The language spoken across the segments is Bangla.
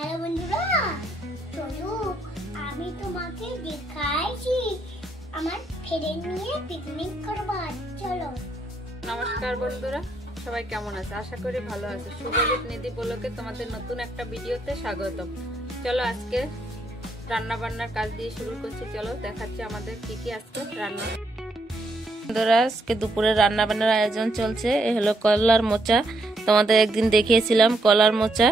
হ্যালো বন্ধুরা, চলো আমি তোমাকে দেখাইছি আমার ফ্রেন্ড নিয়ে পিকনিক করব। চলো। নমস্কার বন্ধুরা, সবাই কেমন আছে? আশা করি ভালো আছে। শুভজিৎ নিধি ব্লগে তোমাদের নতুন একটা ভিডিওতে স্বাগতম। চলো আজকে রান্না বান্নার কাজ দিয়ে শুরু করছি। চলো দেখাচ্ছি আমাদের কি কি আজকে রান্না। বন্ধুরা, আজকে দুপুরে রান্না বান্নার আয়োজন চলছে। এ হলো কলার মোচা। তোমাদের একদিন দেখিয়েছিলাম কলার মোচা।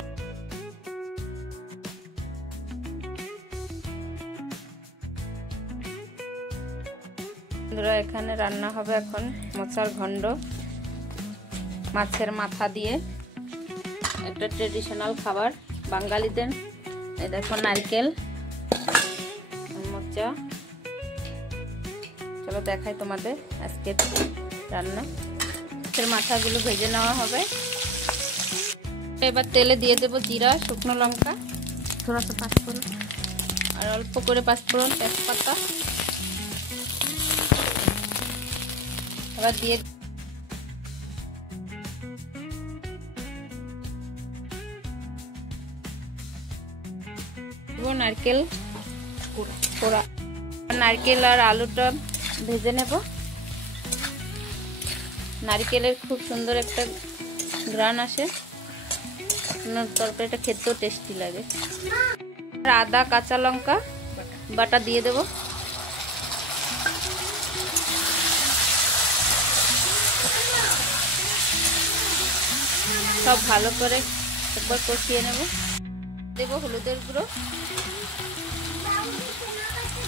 বন্ধুরা, এখানে রান্না হবে এখন মোচার ঘন্ট মাছের মাথা দিয়ে, একটা ট্রেডিশনাল খাবার বাঙালিদের। এই দেখো নারকেল, মোচা। চলো দেখাই তোমাদের আজকে রান্না। মাছের মাথাগুলো ভেজে নেওয়া হবে। এবার তেলে দিয়ে দেবো জিরা, শুকনো লঙ্কা, থোড়া সা পাঁচফোড়ন, আর অল্প করে পাঁচফোড়ন, তেজপাতা। এবার দিয়ে নারকেল কোড়া, নারকেল আর আলুটা ভেজে নেব। নারকেলের খুব সুন্দর একটা ঘ্রাণ আসে, তরকারিটা খেতেও টেস্টি লাগে। আদা কাঁচা লঙ্কা বাটা দিয়ে দেব। সব ভালো করে একবার কষিয়ে নেব। দেব হলুদের গুঁড়ো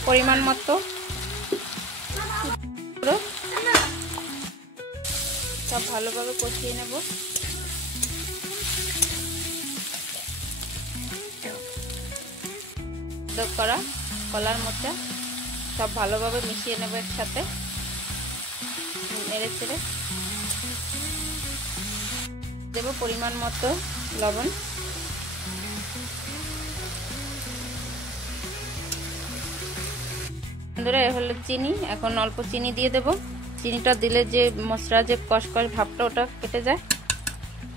পরিমাণ মতো, সব ভালোভাবে কষিয়ে নেব। করা কলার মোচা সব ভালোভাবে মিশিয়ে নেব একসাথে, নেড়ে চেড়ে দেব পরিমাণ মতো লবণ। বন্ধুরা, এ হলো চিনি। এখন অল্প চিনি দিয়ে দেব। চিনিটা দিলে যে মশলা যে কষকষ ভাবটা ওটা কেটে যায়,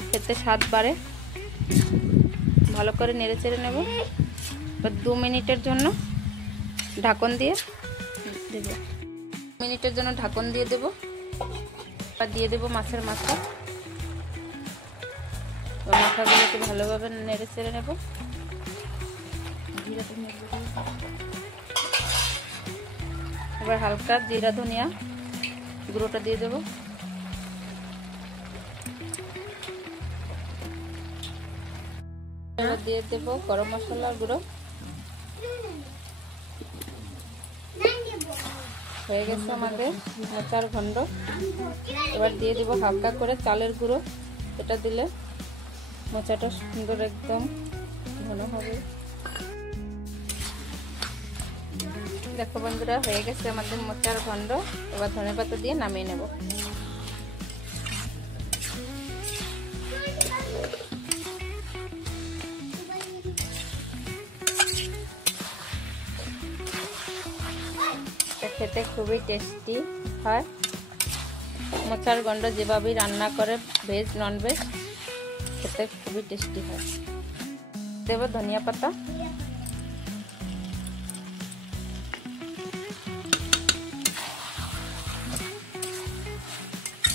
খেতে স্বাদ বাড়ে। ভালো করে নেড়ে চেড়ে নেব। 2 মিনিটের জন্য ঢাকন দিয়ে দেব। 2 মিনিটের জন্য ঢাকন দিয়ে দেব। আর দিয়ে দেব মাছের মাথা। মাথাগুলোকে ভালোভাবে নেড়ে চেড়ে নেব। এবার হালকা জিরা ধনিয়া গুঁড়োটা দিয়ে দেব। এবার দিয়ে দেব গরম মশলার গুঁড়ো। হয়ে গেছে আমাদের মোচার ঘন্ট। এবার দিয়ে দেব হালকা করে চালের গুঁড়ো। এটা দিলে মোচাটা সুন্দর একদম ঘন হবে। দেখো বন্ধুরা, হয়ে গেছে আমাদের মোচার ঘন্ট। এবার ধনেপাতা দিয়ে নামিয়ে নেব। খেতে খুবই টেস্টি হয়। মোচার ঘন্ট যেভাবেই রান্না করে, ভেজ নন ভেজ, খেতে খুবই টেস্টি হয়। দেব ধনিয়া পাতা।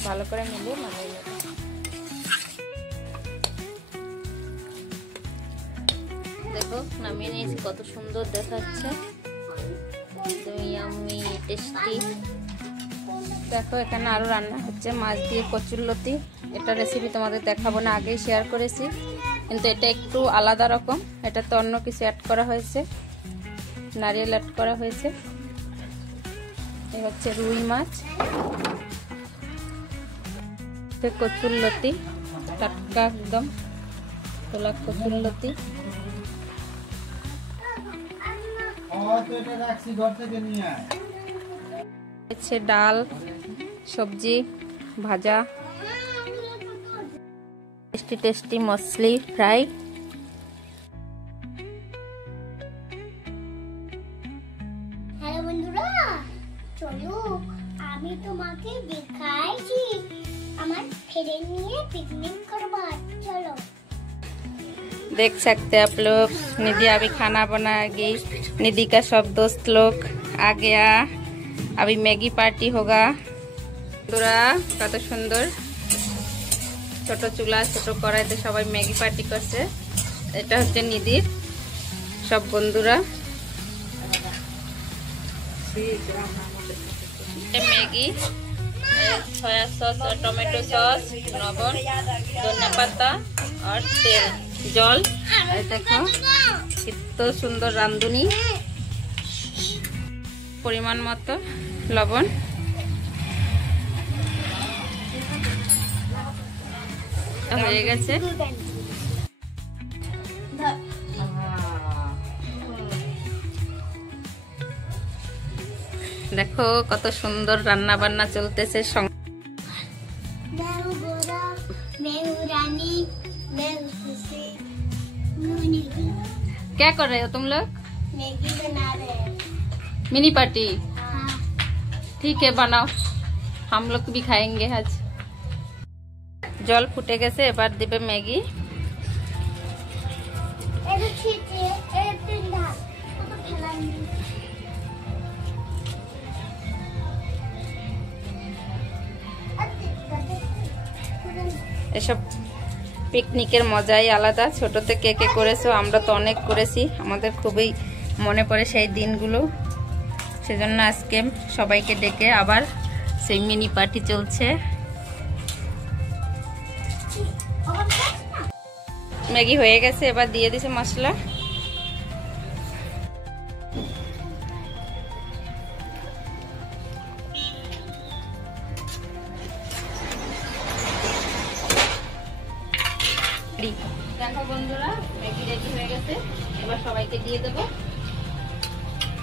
ভালো করে মিলিয়ে নামিয়ে নেব। দেখো নামিয়ে নিয়েছি, কত সুন্দর দেখাচ্ছে, একদম ইয়াম্মি টেস্টি। দেখো এখানে আরো রান্না হচ্ছে মাছ দিয়ে কচুরলতি। এটা রেসিপি তোমাদের দেখাবো না, আগেই শেয়ার করেছি, কিন্তু এটা একটু আলাদা রকম। এটাতে অন্য কিছু অ্যাড করা হয়েছে, নারিয়েল অ্যাড করা হয়েছে। এই হচ্ছে রুই মাছ, কচুরলতি, টাটকা একদম তোলা কচুরলতি। ডাল, সবজি, ভাজা, টেস্টি টেস্টি মছলি ফ্রাই। হ্যালো বন্ধুরা, চলো আমি তোমাকে দেখাইছি আমার ফ্রেন্ড নিয়ে পিকনিক করব। চলো। देख सकते हैं आप लोग। निधि अभी खाना बनाएगी। निधि का सब दोस्त लोग आ गया। अभी मैगी पार्टी होगा। बंधुरा कत सुंदर छोट चूल्हा छोट कड़ाईते सबाई मैगी पार्टी करছে। এটা হচ্ছে নিধির সব বন্ধুরা। मैगी सोया सॉस और टोमेटो सॉस, लवण, धनिया पत्ता और तेल जल। देखो कितना सुंदर रांधुनी। परिमाण मतो लवण। হয়ে গেছে। देखो कत सुंदर रान्ना बान्ना चलते। क्या कर रहे हो तुम लोग? मैगी बना रहे हैं। Mini party? हाँ। ठीक है बनाओ, हम लोग भी खाएंगे आज। जल फुटे गेছে এবার দিবে ম্যাগি। এসব পিকনিকের মজাই আলাদা। ছোটতে কে কে করেছো? আমরা তো অনেক করেছি। আমাদের খুবই মনে পড়ে সেই দিনগুলো। সেজন্য আজকে সবাইকে ডেকে আবার সেই মিনি পার্টি চলছে। ম্যাগি হয়ে গেছে, এবার দিয়ে দিছে মশলা। দেখো বন্ধুরা ম্যাগি রেডি হয়ে গেছে। এবার সবাইকে দিয়ে দেবো।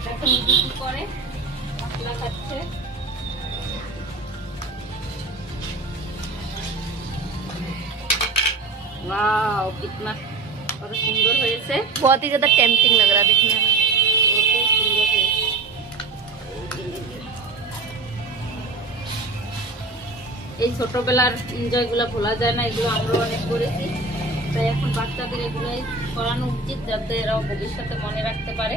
দেখো নিধি কি করে, মশলা খাচ্ছে। वाओ कितना और सुंदर হয়েছে। बहुत ही ज्यादा टेम्पटिंग लग रहा है देखने में। बहुत ही सुंदर है। এই ছোটবেলার এনজয় গুলো ভোলা যায় না। এগুলো আমরা অনেক করেছি। তাই এখন বাচ্চাদের এগুলাই করানো উচিত যাতে এরাও ভবিষ্যতে মনে রাখতে পারে।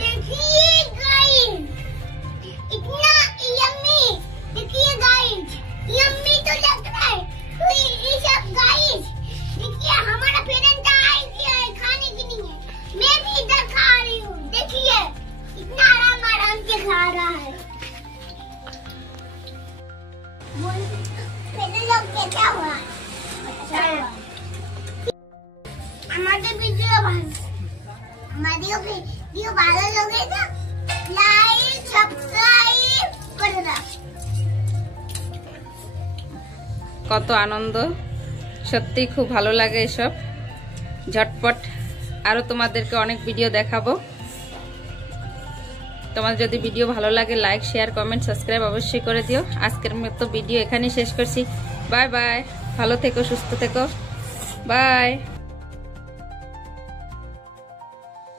देखिए गाइस, इतना यम्मी। देखिए गाइस, यम्मी तो लग रहा है। तो ये सब गाइस, देखिए हमारा पेरेंट आए खाने के लिए। मैं भी इधर खा रही हूँ। देखिए इतना आराम आराम से खा रहा है। पहले लोग क्या हुआ? अच्छा हुआ। हमारे वीडियो ভালো লাগে না, লাইক সাবস্ক্রাইব করে দাও। কত আনন্দ, সত্যি খুব ভালো লাগে এসব। ঝটপট আরো তোমাদেরকে অনেক ভিডিও দেখাবো। তোমার যদি ভিডিও ভালো লাগে লাইক শেয়ার কমেন্ট সাবস্ক্রাইব অবশ্যই করে দিও। আজকের মতো ভিডিও এখানেই শেষ করছি। বাই বাই, ভালো থেকো সুস্থ থেকো। বাই।